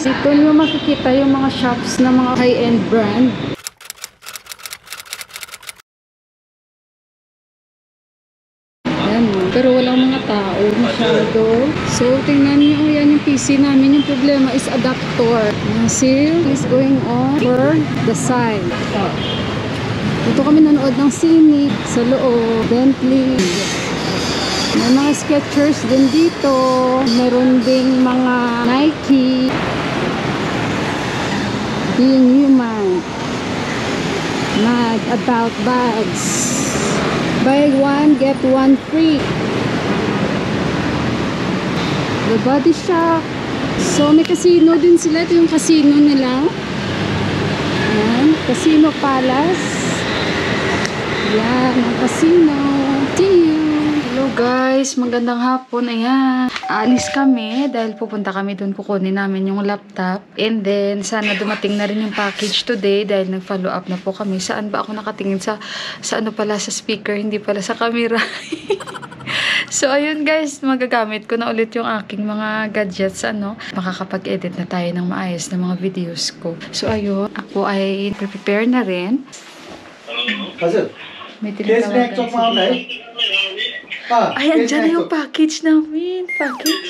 Dito nyo makikita yung mga shops na mga high-end brand. Pero walang mga tao masyado. So, tingnan niyo, yan yung PC namin. Yung problema is adapter. Sale is going on for the side. Dito kami nanood ng sine sa loob. Bentley. May mga Skechers din dito. Meron ding mga Nike. Being human. Mad about bags. Buy one, get one free. The Body Shop. So, may casino din sila. Ito yung casino nila. Ayan. Casino Palace. Ayan, ang casino. See you. Hello guys, magandang hapon. Ayan. Aalis kami dahil pupunta kami doon, kukunin namin yung laptop. And then, sana dumating na rin yung package today dahil nag-follow up na po kami. Saan ba ako nakatingin? Sa ano pala, sa speaker, hindi pala sa camera. So, ayun guys, magagamit ko na ulit yung aking mga gadgets, makakapag-edit na tayo ng maayos na mga videos ko. So, ayun, ako ay prepare na rin. May tinatawagan. Ay, andyan na yung package namin. Package?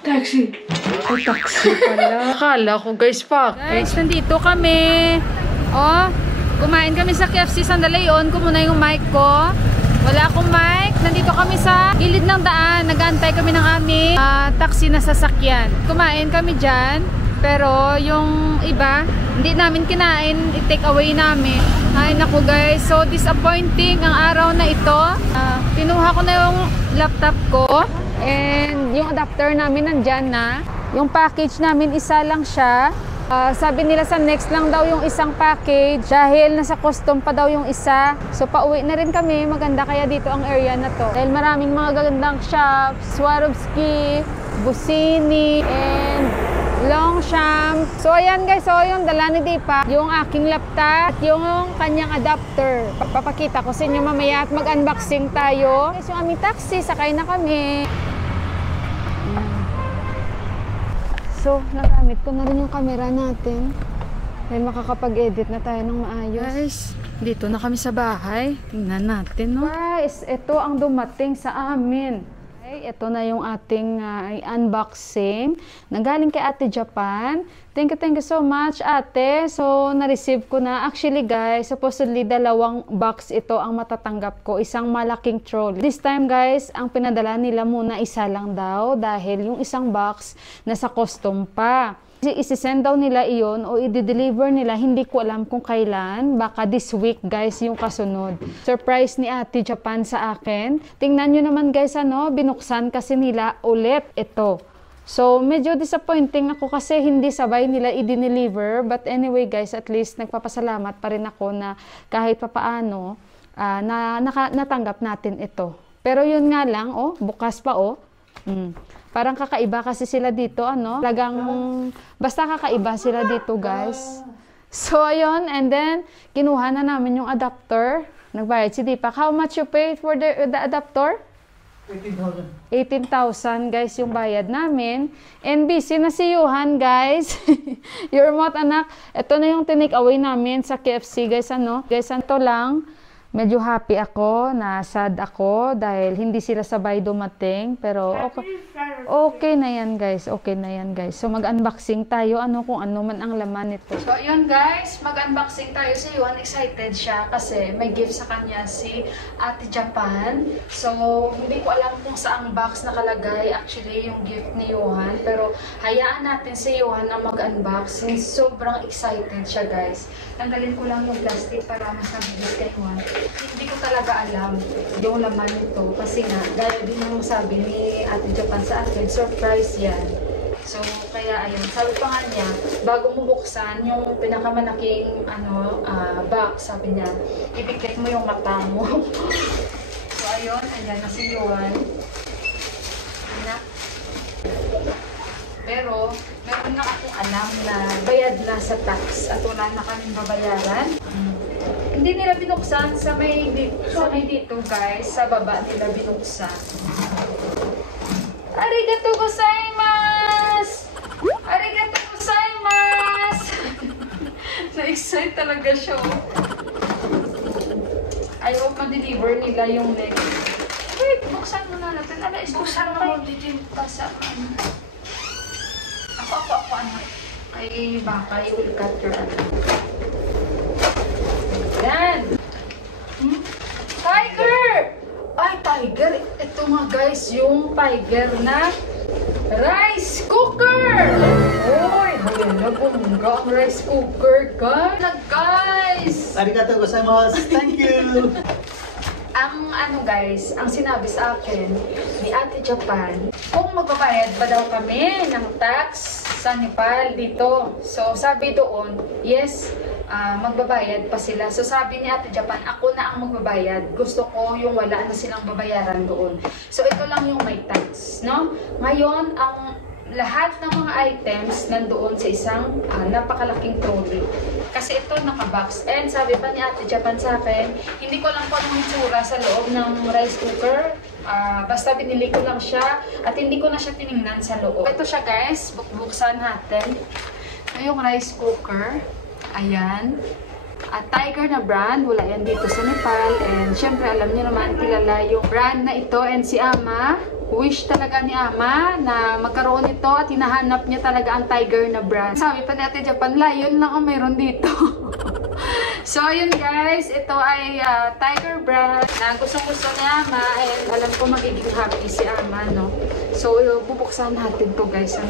Taxi. Ay, taxi pala. Akala ko guys, package. Guys, nandito kami. Oh, kumain kami sa KFC. Sandali yun. Ko muna yung mic ko. Wala akong mic. Nandito kami sa gilid ng daan. Nag-aantay kami ng aming taxi na sasakyan. Kumain kami dyan. Pero yung iba, hindi namin kinain. I-take away namin. Ay, naku guys. So, disappointing ang araw na ito. Kinuha ko na yung laptop ko. And yung adapter namin nandyan na. Yung package namin, isa lang siya. Sabi nila sa next lang daw yung isang package dahil nasa custom pa daw yung isa. So pauwi na rin kami. Maganda kaya dito ang area na to. Dahil maraming mga gagandang shops, Swarovski, Busini, and Longchamp. So ayan guys, so yung dala ni Deepa, yung aking laptop, yung kanyang adapter. Papakita ko sa inyo mamaya at mag-unboxing tayo. Guys, yung aming taxi, sakay na kami. So, nagamit ko na rin yung camera natin. Dahil makakapag-edit na tayo ng maayos. Guys, dito na kami sa bahay. Tingnan natin, no? Guys, ito ang dumating sa amin. Okay, ito na yung ating unboxing. Nanggaling kay Ate Japan. Thank you so much, Ate. So, na-receive ko na. Actually, guys, supposedly, 2 box ito ang matatanggap ko. Isang malaking trolley. This time, guys, ang pinadala nila muna isa lang daw dahil yung isang box nasa custom pa. Isi-send daw nila iyon o i-deliver nila, hindi ko alam kung kailan. Baka this week, guys, yung kasunod. Surprise ni Ate Japan sa akin. Tingnan nyo naman, guys, binuksan kasi nila ulit ito. So, medyo disappointing ako kasi hindi sabay nila i-deliver. But anyway, guys, at least nagpapasalamat pa rin ako na kahit papaano natanggap natin ito. Pero yun nga lang, bukas pa, Parang kakaiba kasi sila dito, Talagang, basta kakaiba sila dito, guys. So, ayun, and then, kinuha na namin yung adapter. Nagbayad si Deepak. How much you paid for the adapter? 18,000. 18,000, guys, yung bayad namin. And busy na si Johan, guys. Your mouth, anak. Ito na yung tinake away namin sa KFC, guys, Guys, ito lang. Medyo happy ako, sad ako dahil hindi sila sabay dumating. Pero okay na yan, guys. Okay na yan, guys. So mag-unboxing tayo kung ano man ang laman nito. So ayun, guys, mag-unboxing tayo. Si Yuan excited siya kasi may gift sa kanya si Ate Japan. So hindi ko alam kung saang box nakalagay actually yung gift ni Johan. Pero hayaan natin si Johan ang mag-unbox since sobrang excited siya, guys. Tanggalin ko lang yung plastic para mas nabilis kay Juan. Hindi ko talaga alam yung laman nito kasi nga, dahil din yung sabi ni Ate Japan sa akin, surprise yan. So, kaya ayun, sabi pa nga niya, bago mo buksan yung pinakamalaking box, sabi niya, ipikit mo yung mata mo. So, ayun, ayan na si Yuan. Pero, meron na akong alam na bayad na sa tax at wala na kaming babayaran. Hindi nila binuksan sa may dito, guys. Sa baba nila binuksan. Arigatou gozaimasu! talaga siya. I hope ma-deliver nila yung next. Wait, buksan muna natin. Ala, buksan mo din pa sa ano. Ako, ano. Kay baka, you will cut your ano. Yan! Tiger! Ay, tiger! Ito nga guys, yung tiger na rice cooker! Uy, maganda bumungga ang rice cooker, guys! Arigatou gozaimasu. Thank you. Ang ano guys, ang sinabi sa akin ni Ate Japan, kung magbabayad ba daw kami ng tax sa Nepal dito. So sabi doon, yes, magbabayad pa sila. So sabi ni Ate Japan, ako na ang magbabayad. Gusto ko yung wala na silang babayaran doon. So ito lang yung may tax, no? Ngayon, ang lahat ng mga items nandoon sa isang napakalaking trolley. Kasi ito nakabox. And sabi pa ni Ate Japan sa akin, hindi ko lang po anong itsura sa loob ng rice cooker. Basta binili ko lang siya at hindi ko na siya tiningnan sa loob. Ito siya guys, buksan natin. Ito yung rice cooker. Ayan. At Tiger na brand, wala yan dito sa Nepal. And syempre alam niyo naman, kilala yung brand na ito. And si Ama, wish talaga ni Ama na magkaroon ito at hinahanap niya talaga ang Tiger na brand. Sabi pa natin Japan, Lion lang ang mayroon dito. So ayun guys, ito ay Tiger brand na gustong-gusto ni Ama and alam ko magiging happy si Ama, no? So bubuksan natin to guys.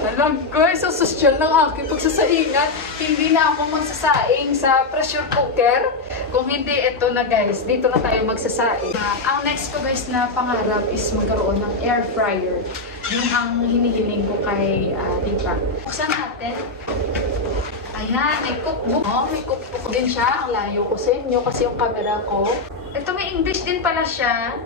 Alam guys, sa social ng aking pagsasaingan, hindi na ako magsasaing sa pressure cooker. Kung hindi, ito na guys, dito na tayo magsasaing. Ang next ko guys na pangarap is magkaroon ng air fryer. Yun ang hinihiling ko kay Diva. Buksan natin. Ayan, may cookbook. Oh, may cookbook din siya. Ang layo ko sa inyo kasi yung camera ko. Ito may English din pala siya.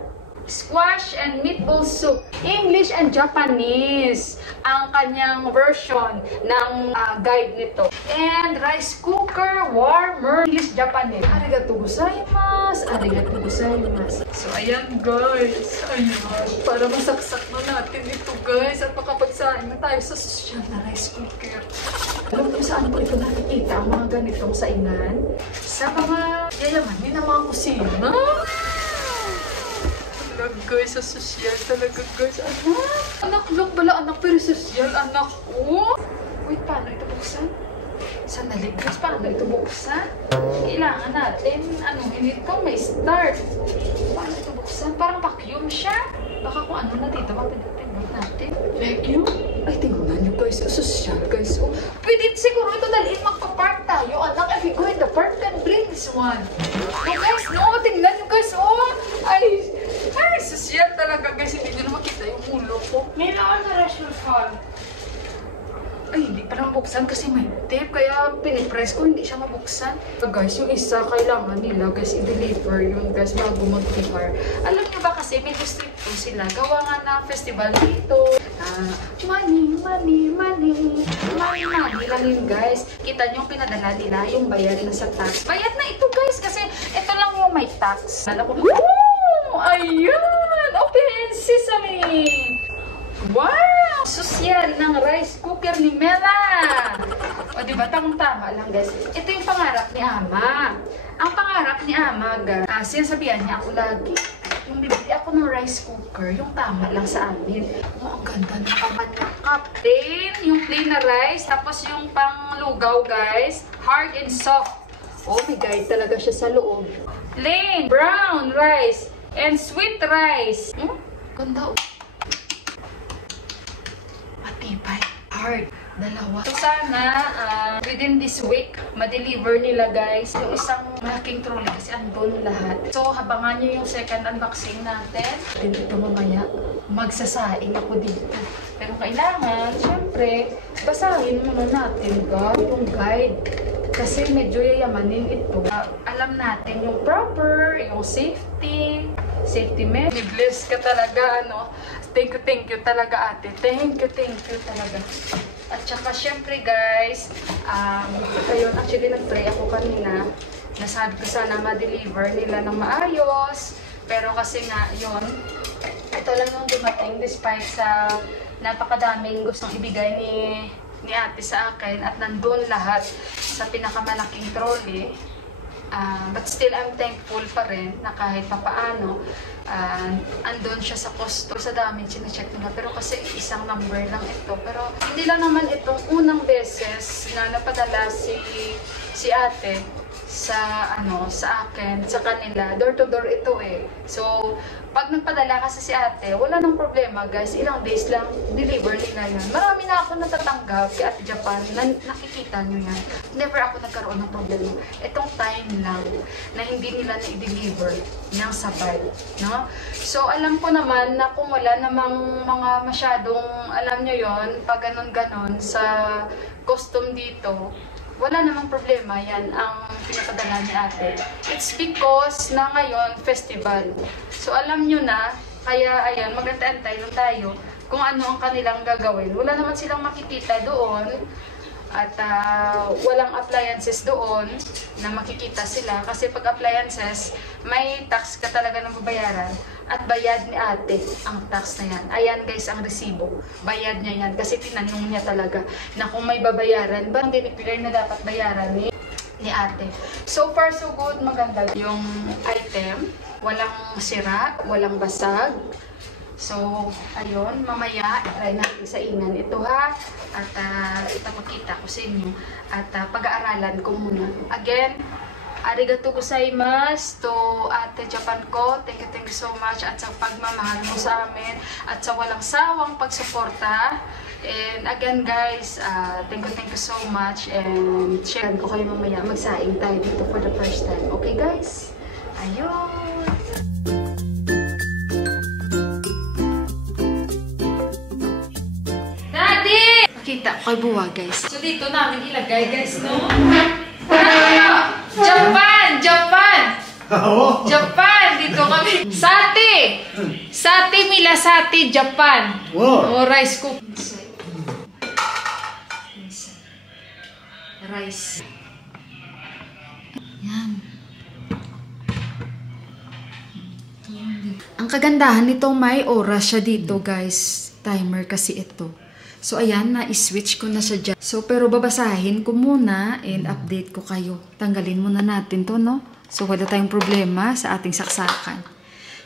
Squash and meatball soup. English and Japanese ang kanyang version ng guide nito. And rice cooker warmer. English Japanese. Arigatou gozaimasu. Arigatou gozaimasu. So ayan guys. Ayan. Para masaksak na natin ito guys. At makapagsahin na tayo sa social na rice cooker. Alam mo saan po ito nakikita ang mga ganitong sainan? Sa mga yayamanin ng mga kusina. Guys, sa social talaga guys. Anak, look bala anak, pero social anak ko. Wait, paano ito buksan? Sandali guys, paano ito buksan? Kailangan natin, ito may start. Paano ito buksan? Parang vacuum siya. Baka kung ano na dito, mapinagpinag natin. Vacuum? Ay, tingnan nyo guys, sa social guys. Oh, pwede siguro ito dalhin magpa-park tayo. Anak, if you go in the park, then bring this one. Oh guys, no, tingnan nyo guys. Oh, ay, social talaga guys. Hindi nyo na makita yung ulo ko. May naman sa restaurant hall. Ay, hindi pa lang buksan kasi may tape. Kaya pinipress ko, hindi siya mabuksan. So guys, yung isa, kailangan nila guys, i-deliver yun guys bago mag-deliver. Alam nyo ba kasi, may distrito sila. Gawa nga na festival dito. Money lang yun guys. Kita nyo yung pinadala nila, yung bayad na sa tax. Bayad na ito guys, kasi ito lang yung may tax. Alam ko, oh, ayan! Open sesame! Wow! Sosyal ng rice cooker ni Mela! O diba, tamang-tama lang guys. Ito yung pangarap ni Ama. Ang pangarap ni Ama, guys, sinasabihan niya ako lagi. Yung bibili ako ng rice cooker, yung tama lang sa amin. Oh, ang ganda ng kanyang captain. Yung plain na rice, tapos yung panglugaw guys, hard and soft. Oh, may guide talaga siya sa loob. Plain, brown rice, and sweet rice. Ganda oh. Matibay. Hard. Dalawa. So sana, within this week, ma-deliver nila guys yung isang malaking trolley kasi andun lahat. So, habangan nyo yung second unboxing natin. Dito mamaya, magsasaing ako dito. Pero kailangan, syempre, basahin muna natin yung guide. Kasi medyo yayamanin ito. Alam natin yung proper, yung safety measures. Bless ka talaga, ano. Thank you talaga ate. Thank you talaga. At saka syempre guys, ayun, actually nag-pray ako kanina. Nasabi ko sana ma-deliver nila ng maayos. Pero kasi nga, yun, ito lang yung dumating despite sa napakadaming gustong ibigay ni ate sa akin at nandun lahat. sa pinakamalaking trolley. But still, I'm thankful pa rin na kahit papaano, andun siya sa costo, sa dami, sinecheck nila. Pero kasi isang number lang ito. Pero hindi lang naman itong unang beses na napadala si ate sa akin, sa kanila. Door to door ito eh. So, pag nagpadala kasi si ate, wala nang problema guys. Ilang days lang, deliver nila yan. Marami na ako natatanggap kay Ate Japan. Nakikita nyo yan. Never ako nagkaroon ng problema. Itong time lang na hindi nila na-deliver ng sabay. No? So, alam ko naman na kung wala namang mga masyadong, alam nyo yon pag ganon-ganon sa custom dito, wala namang problema, yan ang pinapadala ni ate. It's because na ngayon, festival. So alam nyo na, kaya ayan, mag-antay lang tayo kung ano ang kanilang gagawin. Wala naman silang makikita doon at walang appliances doon na makikita sila. Kasi pag appliances, may tax ka talaga na babayaran at bayad ni ate ang tax na yan. Ayan guys, ang resibo. Bayad niya yan kasi tinanong niya talaga na kung may babayaran, ba ang dinipilar na dapat bayaran ni ate. So far so good, maganda yung item. Walang sira, walang basag. So, ayun, mamaya, try natin sa inan ito ha. At ipapakita ko sa inyo. At pag-aaralan ko muna. Again, arigatou gozaimasu to Ate Japan ko. Thank you so much. At sa pagmamahal mo sa amin. At sa walang sawang pagsuporta. And again guys, thank you so much. And share ko kayo mamaya. Magsaing tayo dito for the first time. Okay guys? Ayun. Kita ko kay buwa guys. So dito namin ilagay guys, no? Japan! Japan! Japan! Dito kami. Sati! Sati Milasati, Japan. Wow. O rice cook. Rice. Yan. Ang kagandahan nito, may oras siya dito guys. Timer kasi ito. So, ayan, na-switch ko na siya dyan. So, pero babasahin ko muna and update ko kayo. Tanggalin muna natin to, no? So, wala tayong problema sa ating saksakan.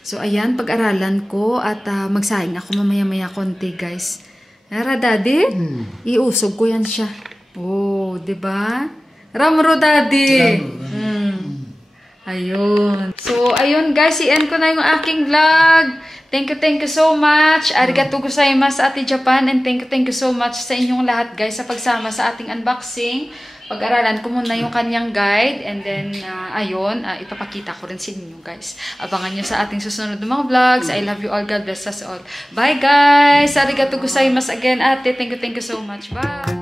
So, ayan, pag-aralan ko at magsahing ako mamaya-maya konti, guys. Nara, daddy? Iusog ko yan siya. Oh, diba? Ramro, daddy! Ayun. So, ayun, guys, i-end ko na yung aking vlog. Thank you so much. Arigatou gozaimasu Ate Japan and thank you so much sa inyong lahat guys sa pagsama sa ating unboxing. Pag-aralan ko muna yung kanyang guide and then ayun, ipapakita ko rin sa inyo guys. Abangan nyo sa ating susunod na mga vlogs. I love you all. God bless us all. Bye guys. Arigatou gozaimasu again Ate. Thank you so much. Bye.